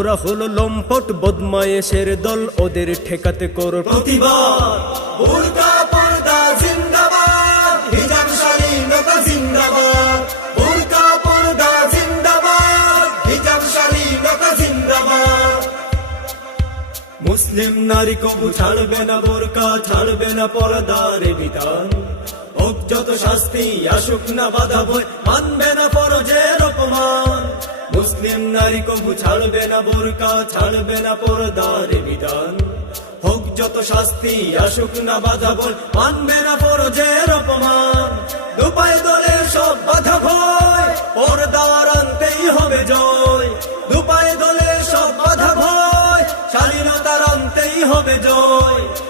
ওরা হলো লম্পট বদমায়েশের দল, ওদের ঠেকাতে করো প্রতিবাদ। বুরকা পর্দা জিন্দাবাদ, হিজাব শালীনতা জিন্দাবাদ। বুরকা পর্দা জিন্দাবাদ, হিজাব শালীনতা জিন্দাবাদ। মুসলিম নারী কবু ছাড়বে না বোরকা, ছাড়বে না পর্দার বিধান। হোক যত শাস্তি, আসুক না বাধা ভয়, মানবে না ফরজের অপমান। মুসলিম নারী কবু ছাড়বে না বোরকা, ছাড়বে না পর্দার বিধান। হোক যত শাস্তি, আসুক না বাধা ভয়, মানবে না ফরজের অপমান। দুপায়ে দলে সব বাধা ভয়, পর্দার আনতেই হবে জয়। দুপায়ে দলে সব বাধা ভয়, শালীনতার আনতেই হবে জয়।